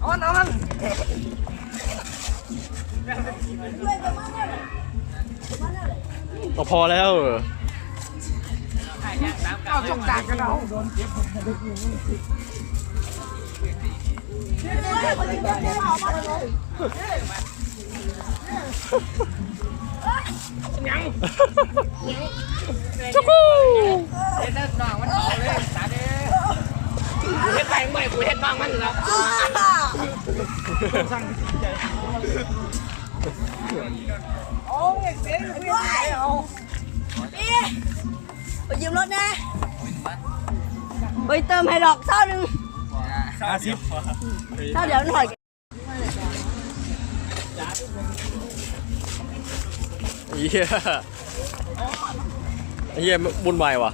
เอามันเอามันก็พอแล้วเอาจงกลางกันเอาจุกูเฮ็ดน้องมันเอาเลยตาเด้ กูเฮ็ดไปเมื่อยกูเฮ็ดน้องมันแล้วโอ้ยเสียงกูยังไงเอาพี่ไปยืมรถนะไปเติมให้ดอกเท่านึงห้าสิบถ้าเดี๋ยวหน่อยเฮียเฮียบุญวายว่ะ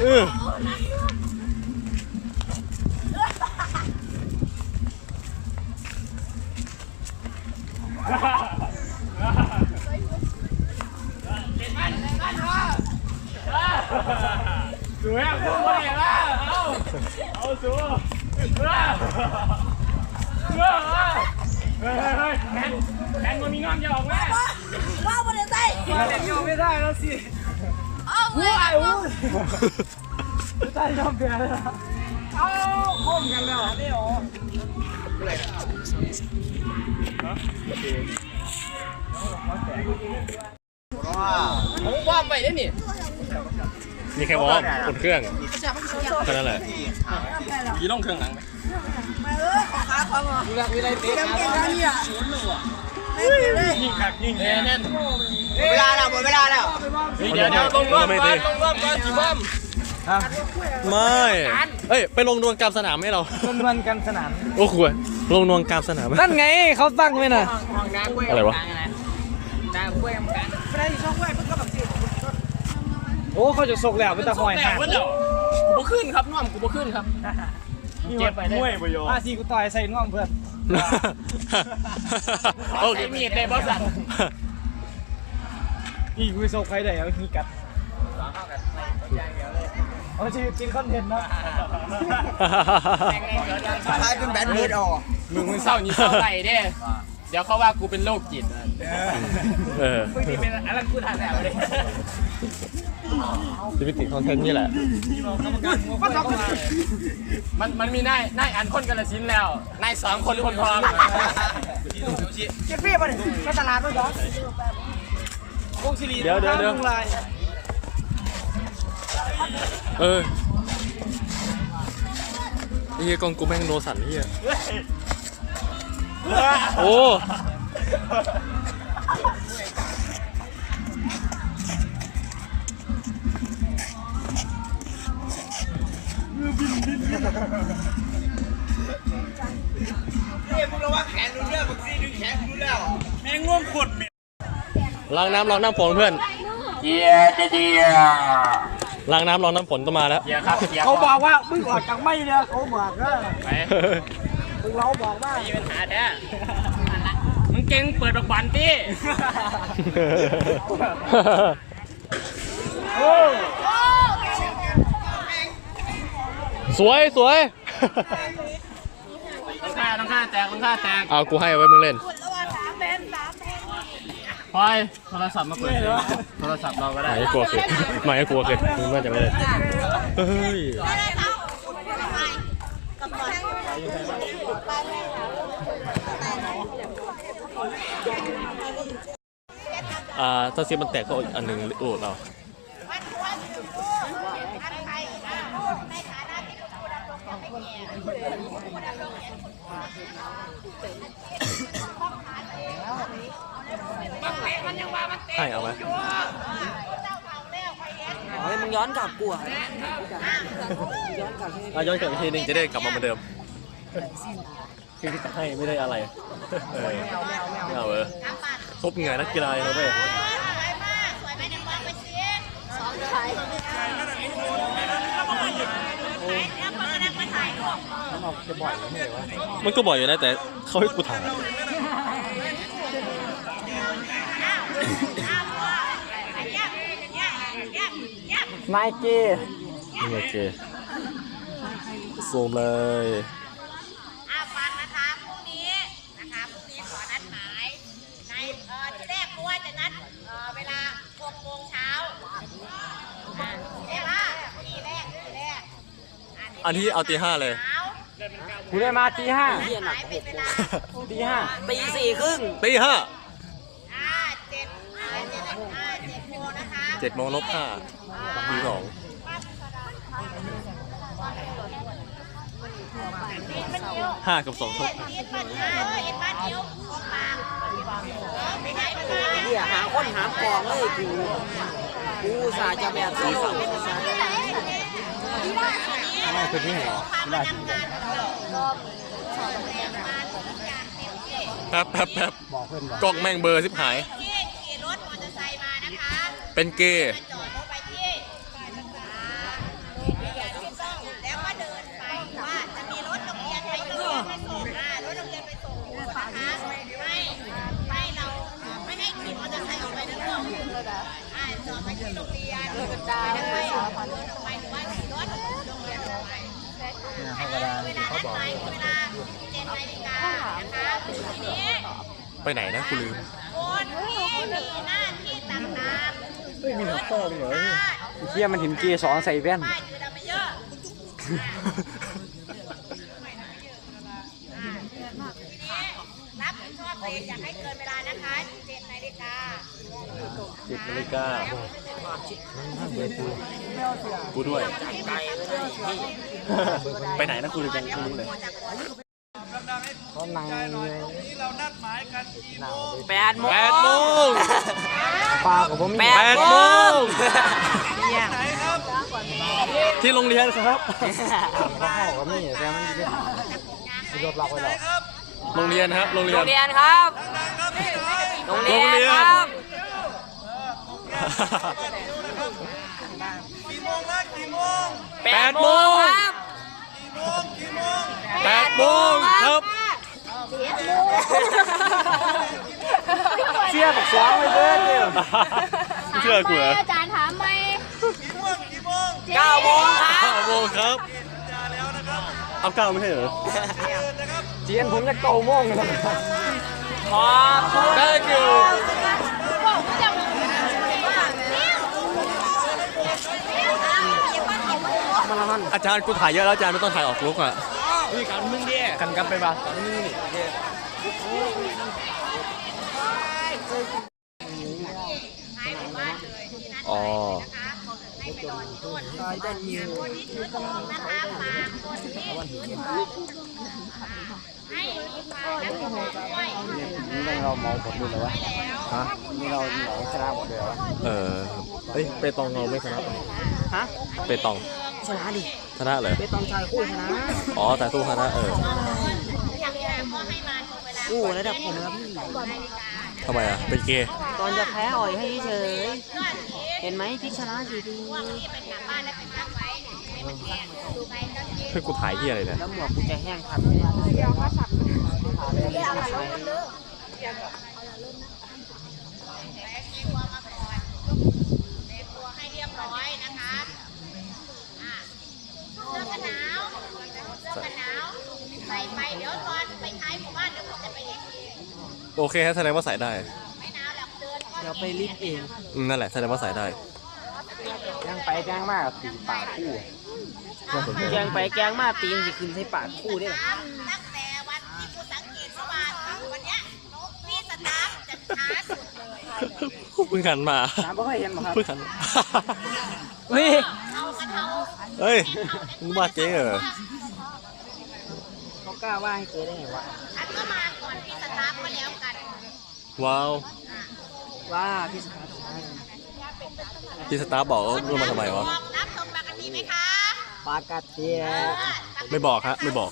เออสวยอะพูดว่าไงล่ะเอาเอาสวยเฮ้ยเฮ้ยเฮ้ยแมนแมนมันมีงอนจะออกไหมว้าวมาเลยใส่เล่นยอมไม่ได้แล้วสิ เอาไอ้อู้ไม่ได้ยอมแพ้เลยเอาคมกันแล้วนี่หรอผมว่าไปได้นี่มีแค่วอล์กอุ่นเครื่องแค่นั้นแหละยี่ลงเครื่องหลังไหมาเออขอขาขอหมอมีอะไรมีอะไรเตะเกมเก่งแล้วเนี่ยไม่เก่งเล ยยิงขักยิงแน่นเวลาแล้วหมดเวลาแล้วเดี๋ยวเดี๋ยวลงรอบก่อนลงรอบก่อนกี่บ้อมไม่เอ้ย ไปลงดวงกลางสนามให้เรามันมันกันสนาม โอ้โหลงดวงกลางสนาม นั่นไงเขาตั้งไว้น่ะอะไรวะน้ำกล้วยกันไม่ได้ช่องกล้วยเพิ่งก็แบบสิโอ้เขาจะสกแล้วเป็นตะคอยหักว่าเดี๋ยวกูบ่ขึ้นครับน้อมกูบ่ขึ้นครับเจ็บไปเลยอาซีกูต่อยใส่น่องเพื่อน โอเคใช้มีดได้บ่สั่นนี่กูสกใครได้เอาฮีกัดเอาชีวิตจริงคอนเทนต์นะท้ายเป็นแบนเบิร์ดออกมึงมึงเศร้านี่เศร้าไรเด้เดี๋ยวเขาว่ากูเป็นโรคจิตเออมึงนี่เป็นอะไรกูถ่ายแบบเลย ชีวิตติดคอนเทนต์นี่แหละ มันมันมีนายนายอันคนกันละชิ้นแล้ว นายสองคนคนพร้อมเจ็บเปี้ยป่ะเนี่ยไปตลาดมั้งเหรอวงศิริเดี๋ยวเดี๋ยวเดี๋ยวลุงลายเออไอ้เฮียกองกูแม่งโนสันเฮียโอ้ ล้างน้ำล้างน้ำฝนเพื่อนเยียเดียล้างน้ำล้างน้ำฝนต้องมาแล้วเยียครับเยียเขาบอกว่ามึงออกจากไม่เนี่ยเขาบอกว่าไปมึงเราบอกว่ามีปัญหาแท้มึงเก่งเปิดดอกบานตี้ สวยสวยต้องฆ่าต้องฆ่าแตกต้องฆ่าแตกเอากูให้เอาไว้มึงเล่นระวังสามเป็นสามเป็นพลอยโทรศัพท์มาเปิดเลยโทรศัพท์เราก็หได้มายให้กลัวเกิดหมายให้กลัวเกิดมึงน่าจะไม่เล่นเฮ้ยได้ได้เท่ากับก่อนอ่าถ้าซิปมันแตกก็อีกอันหนึ่งโหลดเรา ให้เอาไหมเฮ้ยมึงย้อนกลับกูเอยอะย้อนกลับอีกทีหนึงจะได้กลับมาเหมือนเดิมคือจะให้ไม่ได้อะไรไม่เอาเออครบเหงื่อนักกีฬาแล้วเว้ยมันก็บ่อยอยู่นะแต่เขาให้กูถ่าย ไมเก้นี่โอเคซูมเลยอ่าฟังนะคะพรุ่งนี้นะคะพรุ่งนี้ขอนัดหมายในเอ่อที่แรกรู้ว่าจะนัดเอ่อเวลา6โมงเช้าอ่าเรียกว่าทีแรกทีแรกอันที่เอาตีห้าเลย เช้ากูได้มาตีห้าหมายเป็นเวลาตีห้าตีสี่ครึ่งตีห้าอ่าเจ็ดอ่าเจ็ดอ่าเจ็ดโมงนะคะ เจ็ดโมงลบห้า ทีสองห้ากับสองทุกเห็นบ้านอ่าเห็นบ้านเดียวของปากเออไปไหนไปไหนเหี้ยหาคนหามกองเลยกูกูอุตสาห์จะแบบสีสันไม่คือที่ไหนแป๊บแป๊บแป๊บกล้องแม่งเบอร์สิบหายที่ขี่รถมอเตอร์ไซค์มานะคะเป็นเกย์ จอดรถไปที่แล้วก็เดินไปว่าจะมีรถโรงเรียนไปโรงเรียนไปส่งอ่ารถโรงเรียนไปส่งนะคะให้ให้เราไม่ให้ขี่มอเตอร์ไซค์ออกไปนะลูกอ่าจอดไปที่โรง เรียนไปได้ไปเดินออกไปหรือว่าขี่รถโรงเรียนออกไปอันนี้เวลานัดหมายคือเวลาเจ็ดนาฬิกานะคะทีนี้ไปไหนนะกูลืมคนที่มีหน้าที่ต่างๆไม่มีหัวข้อเลยเฮียมันเห็นเกสองใส่แว่น ป้ายคือดำมาเยอะรับผิดชอบตัวเองอย่าให้เกินเวลานะคะเจ็ดนาฬิกา เจ็ดนาฬิกากูด้วย ไปไหนนะกูลืมจังกูลืมเลยเขานั่งเลยแปดโมงแปดโมงปลากับผมมีแปแปดดโมโมงงที่โรงเรียนครับข้าวกับมีแต่มันจะมีรถหลักไว้หรอโรงเรียนครับ โรงเรีโรยนงเรียนครับ โรงเรียนครับ แปดโมงครับแปดโมงครับเชี่ยกับสองไปเดินเดียวเชื่อกูเหรออาจารย์ถามไหมเก้าโมงครับเก้าโมงครับเอาเก้าไม่ใช่เหรอเจียนผมจะเก้าโมงเลยขอบคุณ Thank you มาละมันอาจารย์กูถ่ายเยอะแล้วอาจารย์ไม่ต้องถ่ายออกลุกอะนี่กันมึงดิกันกันไปบ้าอ๋อให้ไปรอที่โน่นคนที่ถือธงนะคะฝากคนที่ถือธงให้มีความรับผิดชอบด้วยนี่เราเมาหมดเลยเหรอวะฮะนี่เราเหมาชนะหมดเลยเหรอเออเอ้ยเปตองเราไม่ชนะฮะเปตอง ชนะดิชนะเลยไปตองชายคู่ชนะอ๋อแต่ตู้ชนะเอออย่างนี้ก็ให้มาถึงเวลาอู้ระดับผมแล้วพี่ทำไมอะเป็นเกย์ตอนจะแพ้อ่อยให้เฉยเห็นไหมพี่ชนะกี่ทีที่ไปกลับบ้านแล้วไปพักไว้ให้มันแห้งดูไปก็ที่เพื่อกูถ่ายที่อะไรเนี่ยแล้วหมวกกูจะแห้งทันไหมเดี๋ยวก็สับแพ้ให้ตัวมาก่อนเตรียมตัวให้เรียบร้อยนะคะอะเสื้อกันหนาวเสื้อกันหนาวใส่ไปเดี๋ยวตอนไปท้ายหมู่บ้านเดี๋ยวผมจะไปเอง โอ เคฮะแสดงว่าใส่ได้ไม่หนาวหรอกเดินก็เดี๋ยวไปรีบเองอืมนั่นแหละแสดงว่าใส่ได้ยังไปแจ้งมากสีปากคู่แกงไปแกงมาตีนสิขึ้นใส่ปากคู่ได้หรอตั้งแต่วันที่กูสังเกตสว่านถึงวันเนี้ยนกพี่สตาร์ฟจะช้าสุดเลยเพิ่งหันมาน้ำไม่เคยเห็นหรอครับเพิ่งหันมาเฮ้ยเอากระเทาเฮ้ยมึงบ้าเจ๊เหรอเขา กล้าว่าให้เจอได้ไงวะฉันก็มาก่อนพี่สตาร์ฟก็แล้วกันว้าวว่าพี่สตาร์ทพี่สตาร์บอกว่ารู้มาทำไมวะบอกรับชมปกติไหมคะปากกัดเตียไม่บอกฮะไม่บอก